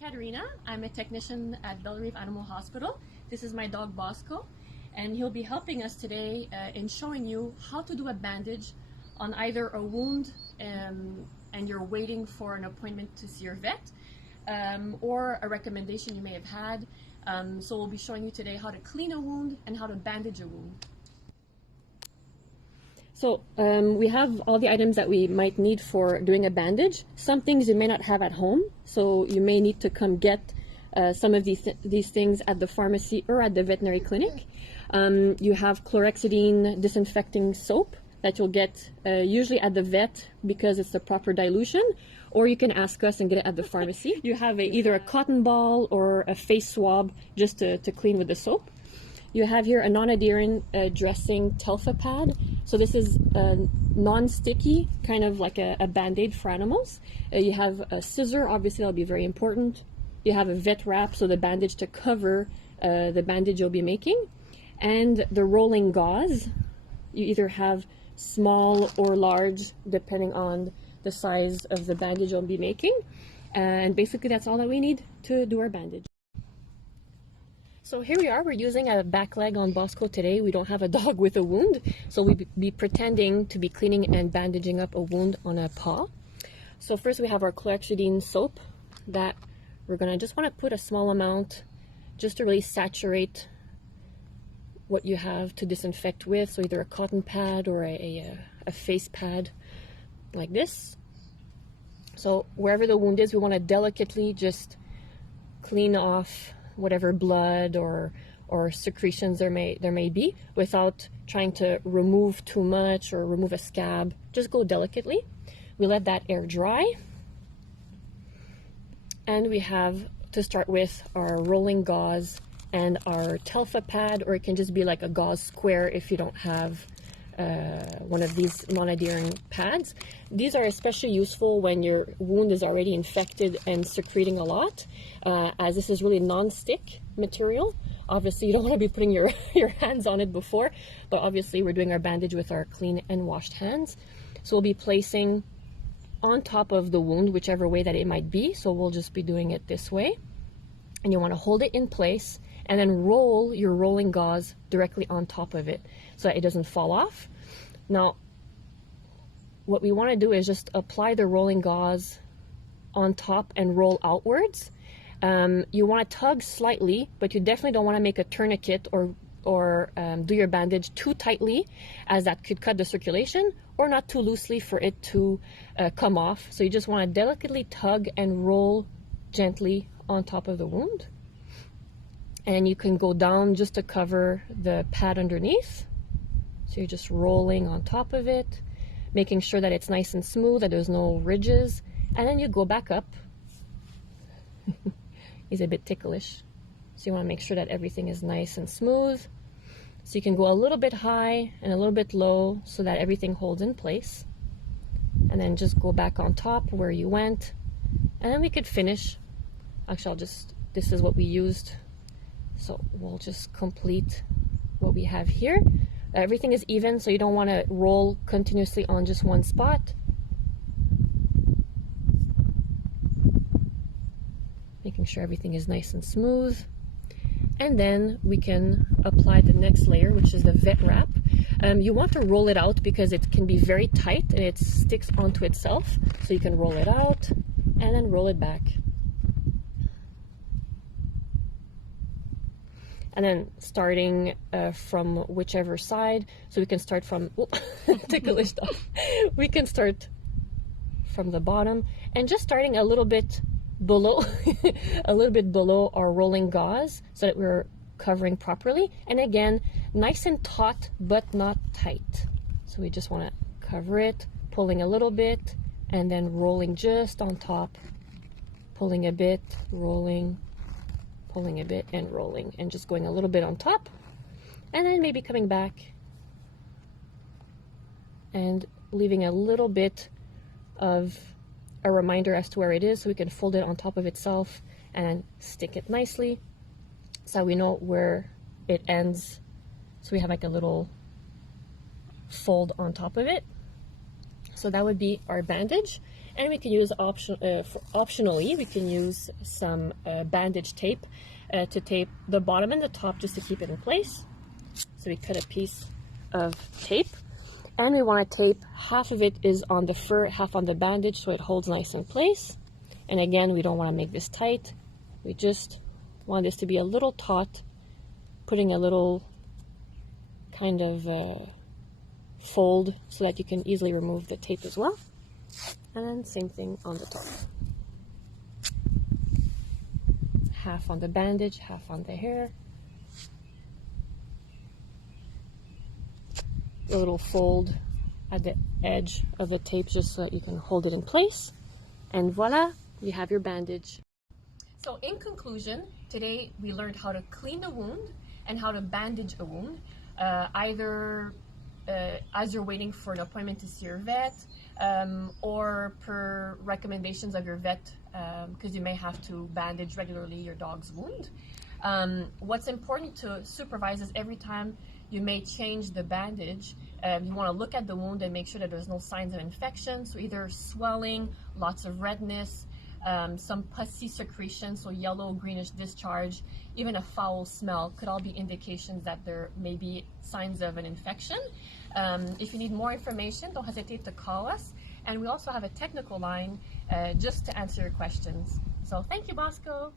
Catharina. I'm a technician at Belle Reef Animal Hospital. This is my dog Bosco, and he'll be helping us today in showing you how to do a bandage on either a wound and you're waiting for an appointment to see your vet, or a recommendation you may have had. So we'll be showing you today how to clean a wound and how to bandage a wound. So we have all the items that we might need for doing a bandage. Some things you may not have at home, so you may need to come get some of these things at the pharmacy or at the veterinary clinic. You have chlorhexidine disinfecting soap that you'll get usually at the vet because it's the proper dilution, or you can ask us and get it at the pharmacy. You have either a cotton ball or a face swab just to clean with the soap. You have here a non-adherent dressing Telfa pad. So this is non-sticky, kind of like a Band-Aid for animals. You have a scissor, obviously that'll be very important. You have a vet wrap, so the bandage to cover the bandage you'll be making. And the rolling gauze. You either have small or large, depending on the size of the bandage you'll be making. And basically that's all that we need to do our bandage. So here we are, we're using a back leg on Bosco today. We don't have a dog with a wound, so we'll be pretending to be cleaning and bandaging up a wound on a paw. So first we have our chlorhexidine soap that we're gonna just wanna put a small amount just to really saturate what you have to disinfect with. So either a cotton pad or a face pad like this. So wherever the wound is, we wanna delicately just clean off whatever blood or secretions there may be without trying to remove too much or remove a scab. Just go delicately. We let that air dry. And we have to start with our rolling gauze and our Telfa pad, or it can just be like a gauze square if you don't have one of these non-adhering pads. These are especially useful when your wound is already infected and secreting a lot, as this is really non-stick material. Obviously you don't want to be putting your hands on it before, but obviously we're doing our bandage with our clean and washed hands. So we'll be placing on top of the wound, whichever way that it might be. So we'll just be doing it this way. And you want to hold it in place and then roll your rolling gauze directly on top of it so that it doesn't fall off. Now, what we want to do is just apply the rolling gauze on top and roll outwards. You want to tug slightly, but you definitely don't want to make a tourniquet or do your bandage too tightly, as that could cut the circulation, or not too loosely for it to come off. So you just want to delicately tug and roll gently on top of the wound. And you can go down just to cover the pad underneath. So you're just rolling on top of it, making sure that it's nice and smooth, that there's no ridges. And then you go back up. He's a bit ticklish. So you want to make sure that everything is nice and smooth. So you can go a little bit high and a little bit low so that everything holds in place. And then just go back on top where you went. And then we could finish. Actually, this is what we used. So we'll just complete what we have here. Everything is even, so you don't want to roll continuously on just one spot. Making sure everything is nice and smooth. And then we can apply the next layer, which is the vet wrap. You want to roll it out because it can be very tight and it sticks onto itself. So you can roll it out and then roll it back. And then starting from whichever side, so we can start from, ticklish dog. We can start from the bottom and just starting a little bit below, a little bit below our rolling gauze so that we're covering properly. And again, nice and taut, but not tight. So we just want to cover it, pulling a little bit, and then rolling just on top, pulling a bit, rolling, pulling a bit and rolling, and just going a little bit on top, and then maybe coming back and leaving a little bit of a reminder as to where it is so we can fold it on top of itself and stick it nicely so we know where it ends. So we have like a little fold on top of it. So that would be our bandage. And we can use optionally, we can use some bandage tape to tape the bottom and the top just to keep it in place. So we cut a piece of tape, and we want to tape half of it is on the fur, half on the bandage, so it holds nice in place. And again, we don't want to make this tight. We just want this to be a little taut, putting a little kind of fold so that you can easily remove the tape as well. And same thing on the top. Half on the bandage, half on the hair. A little fold at the edge of the tape just so that you can hold it in place. And voila, you have your bandage. So in conclusion, today we learned how to clean a wound and how to bandage a wound, either as you're waiting for an appointment to see your vet, or per recommendations of your vet, because you may have to bandage regularly your dog's wound. What's important to supervise is every time you may change the bandage, you want to look at the wound and make sure that there's no signs of infection, so either swelling, lots of redness, some pussy secretion, so yellow greenish discharge, even a foul smell could all be indications that there may be signs of an infection. If you need more information, don't hesitate to call us, and we also have a technical line just to answer your questions. So thank you, Bosco.